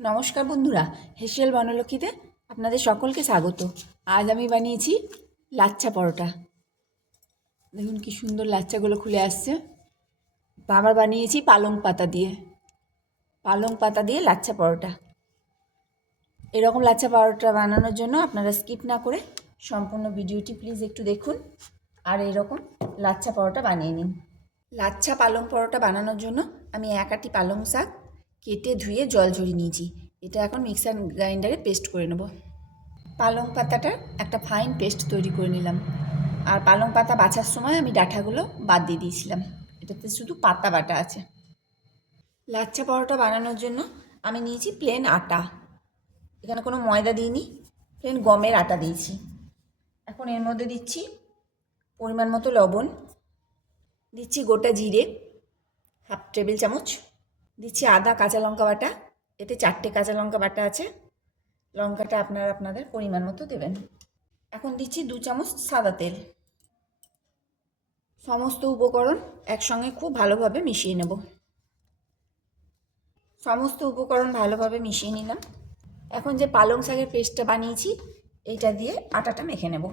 নমস্কার বন্ধুরা হেসেল বনলক্ষ্মীতে আপনাদের সকলকে স্বাগত। আজ আমি বানিয়েছি লাচ্ছা পরোটা। দেখুন কি সুন্দর লাচ্চাগুলো খুলে আসছে। আবার বানিয়েছি পালং পাতা দিয়ে। পালং পাতা দিয়ে লাচ্ছা পরোটা। এরকম লাচ্ছা পরোটা বানানোর জন্য আপনারা স্কিপ না করে সম্পূর্ণ ভিডিওটি প্লিজ একটু দেখুন আর এরকম লাচ্ছা পরোটা বানিয়ে নিন। লাচ্ছা পালং পরোটা বানানোর জন্য আমি এক আটি পালং শাক কেটে ধুয়ে জল ঝরিয়ে নিয়েছি এটা এখন মিক্সার গ্রাইন্ডারে পেস্ট করে নেব। পালং পাতাটার একটা ফাইন পেস্ট তৈরি করে নিলাম। আর পালং পাতা বাছার সময় আমি ডাঁটাগুলো বাদ দিয়ে দিয়েছিলাম। এটাতে শুধু পাতা বাটা আছে। লাচ্ছা পরোটা বানানোর জন্য আমি নিয়েছি প্লেন আটা। এখানে কোনো ময়দা দিইনি প্লেন গমের আটা দিয়েছি। এখন এর মধ্যে দিচ্ছি পরিমাণ মতো লবণ। দিচ্ছি গোটা জিরে হাফ টেবিল চামচ। দিচ্ছি আদা, কাঁচা লঙ্কা বাটা। এতে চারটে কাঁচা লঙ্কা বাটা আছে। লঙ্কাটা আপনারা আপনাদের পরিমাণ মতো দেবেন। এখন দিচ্ছি দু চামচ সাদা তেল। সমস্ত উপকরণ একসঙ্গে খুব ভালোভাবে মিশিয়ে নেব। সমস্ত উপকরণ ভালোভাবে মিশিয়ে নিলাম। এখন যে পালং শাকের পেস্টটা বানিয়েছি, এইটা দিয়ে আটাটা মেখে নেব।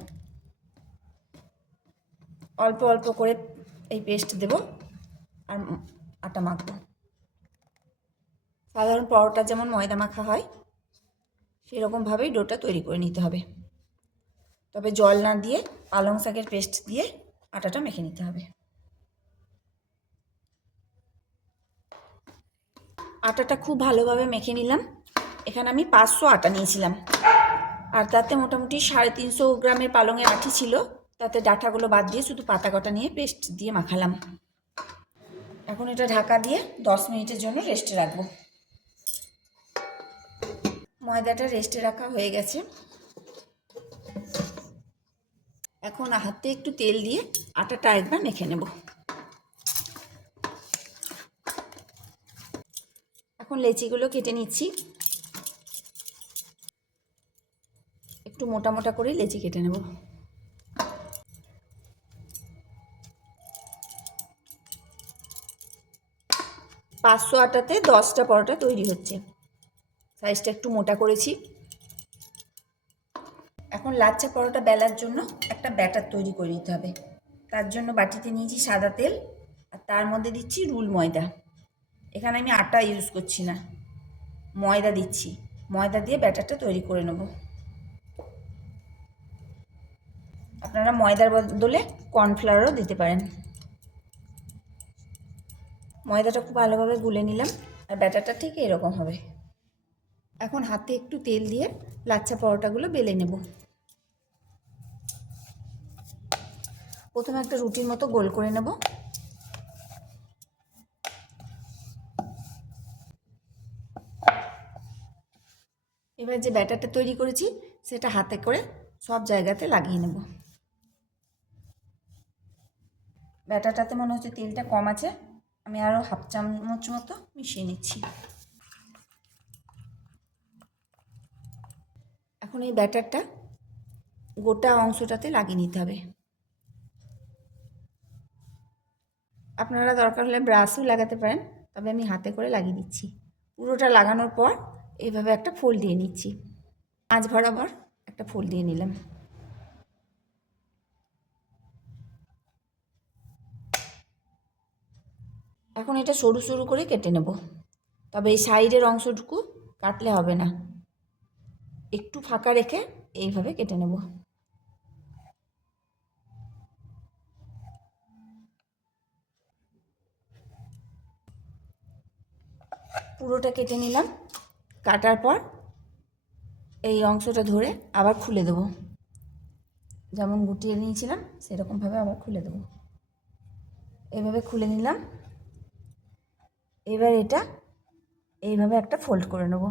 অল্প অল্প করে এই পেস্ট দেব আর আটা মাখবো। সাধারণ পরোটা যেমন ময়দা মাখা হয়, সেরকমভাবেই ডোটা তৈরি করে নিতে হবে। তবে জল না দিয়ে পালং শাকের পেস্ট দিয়ে আটাটা মেখে নিতে হবে। আটাটা খুব ভালোভাবে মেখে নিলাম। এখানে আমি পাঁচশো আটা নিয়েছিলাম। আর তাতে মোটামুটি সাড়ে তিনশো গ্রামের পালংয়ের আঠি ছিল। তাতে ডাঁটাগুলো বাদ দিয়ে শুধু পাতা কটা নিয়ে পেস্ট দিয়ে মাখালাম। এখন এটা ঢাকা দিয়ে দশ মিনিটের জন্য রেস্টে রাখব। ময়দাটা রেস্টে রাখা হয়ে গেছে। এখন হাতে একটু তেল দিয়ে আটাটা একবার মেখে নেব। এখন লেচিগুলো কেটে নিচ্ছি। একটু মোটা মোটা করে লেচি কেটে নেব। পাঁচশো আটাতে দশটা পরোটা তৈরি হচ্ছে। সাইজটা একটু মোটা করেছি। এখন লাচ্চা পরোটা বেলার জন্য একটা ব্যাটার তৈরি করে নিতে হবে। তার জন্য বাটিতে নিয়েছি সাদা তেল আর তার মধ্যে দিচ্ছি রুল ময়দা। এখানে আমি আটা ইউজ করছি না, ময়দা দিচ্ছি। ময়দা দিয়ে ব্যাটারটা তৈরি করে নেব। আপনারা ময়দার বদলে কর্নফ্লাওয়ারও দিতে পারেন। ময়দাটা খুব ভালোভাবে গুলে নিলাম আর ব্যাটারটা ঠিক এরকম হবে। এখন হাতে একটু তেল দিয়ে লাচ্চা পরোটাগুলো বেলে নেব। প্রথমে একটা রুটির মতো গোল করে নেব। এবার যে ব্যাটারটা তৈরি করেছি, সেটা হাতে করে সব জায়গাতে লাগিয়ে নেব। ব্যাটারটাতে মনে হচ্ছে তেলটা কম আছে, আমি আরও হাফ চামচ মতো মিশিয়ে নিচ্ছি। এখন এই ব্যাটারটা গোটা অংশটাতে লাগিয়ে নিতে হবে। আপনারা দরকার হলে ব্রাশও লাগাতে পারেন, তবে আমি হাতে করে লাগিয়ে দিচ্ছি। পুরোটা লাগানোর পর এইভাবে একটা ফুল দিয়ে নিচ্ছি। মাঝ বরাবর একটা ফুল দিয়ে নিলাম। এখন এটা সরু সরু করে কেটে নেব। তবে এই সাইডের অংশটুকু কাটলে হবে না। একটু ফাঁকা রেখে এইভাবে কেটে নেব। পুরোটা কেটে নিলাম। কাটার পর এই অংশটা ধরে আবার খুলে দেবো। যেমন গুটিয়ে নিয়েছিলাম, সেরকমভাবে আবার খুলে দেবো। এভাবে খুলে নিলাম। এবার এটা এইভাবে একটা ফোল্ড করে নেব।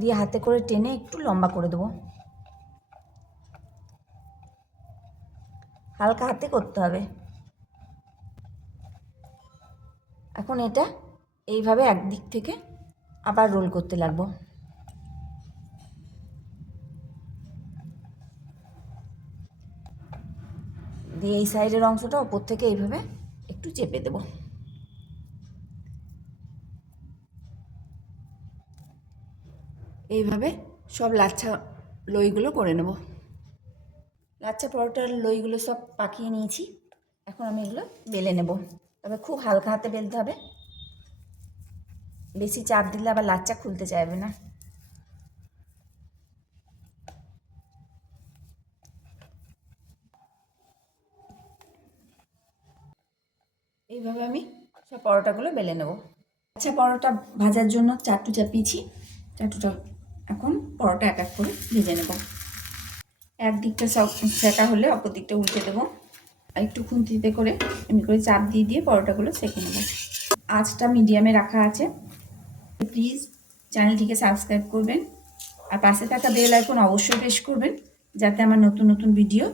দিয়ে হাতে করে টেনে একটু লম্বা করে দেবো। হালকা হাতে করতে হবে। এখন এটা এইভাবে একদিক থেকে আবার রোল করতে লাগবো। দিয়ে এই সাইডের অংশটা ওপর থেকে এইভাবে একটু চেপে দেবো। এইভাবে সব লাচ্ছা লইগুলো করে নেব। লাচ্ছা পরোটার লইগুলো সব পাকিয়ে নিয়েছি। এখন আমি এগুলো বেলে নেব। তবে খুব হালকা হাতে বেলতে হবে। বেশি চাপ দিলে আবার লাচ্চা খুলতে চাইবে না। এইভাবে আমি সব পরোটাগুলো বেলে নেব। আচ্ছা পরোটা ভাজার জন্য চাটু চাপিয়েছি। চাটুটা এখন পরোটা এক এক করে ভেজে নেব। এক দিকটা সেকা হলে অপর দিকটা উল্টে দেবো। আর একটু খুন্তিতে করে এমনি করে চাপ দিয়ে দিয়ে পরোটাগুলো সেঁকে নেব। আঁচটা মিডিয়ামে রাখা আছে। প্লিজ চ্যানেলটিকে সাবস্ক্রাইব করবেন। আর পাশে থাকা বেল আইকন অবশ্যই প্রেস করবেন যাতে আমার নতুন নতুন ভিডিও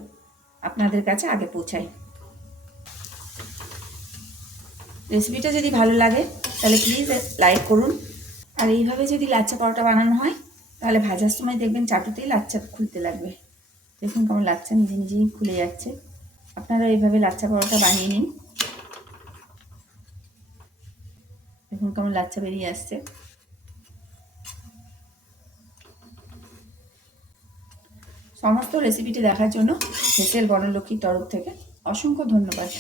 আপনাদের কাছে আগে পৌঁছায়। রেসিপিটা যদি ভালো লাগে, তাহলে প্লিজ লাইক করুন। আর এইভাবে যদি লাচ্চা পরোটা বানানো হয় তাহলে ভাজার সময় দেখবেন চাটুতেই লাচ্চা খুলতে লাগবে। দেখুন কেমন লাচ্চা নিজে নিজেই খুলে যাচ্ছে। আপনারা এইভাবে লাচ্চা পরোটা বানিয়ে নিন। দেখুন কেমন লাচ্চা বেরিয়ে আসছে। সমস্ত রেসিপিটি দেখার জন্য হেসেল বনলক্ষ্মীর তরফ থেকে অসংখ্য ধন্যবাদ।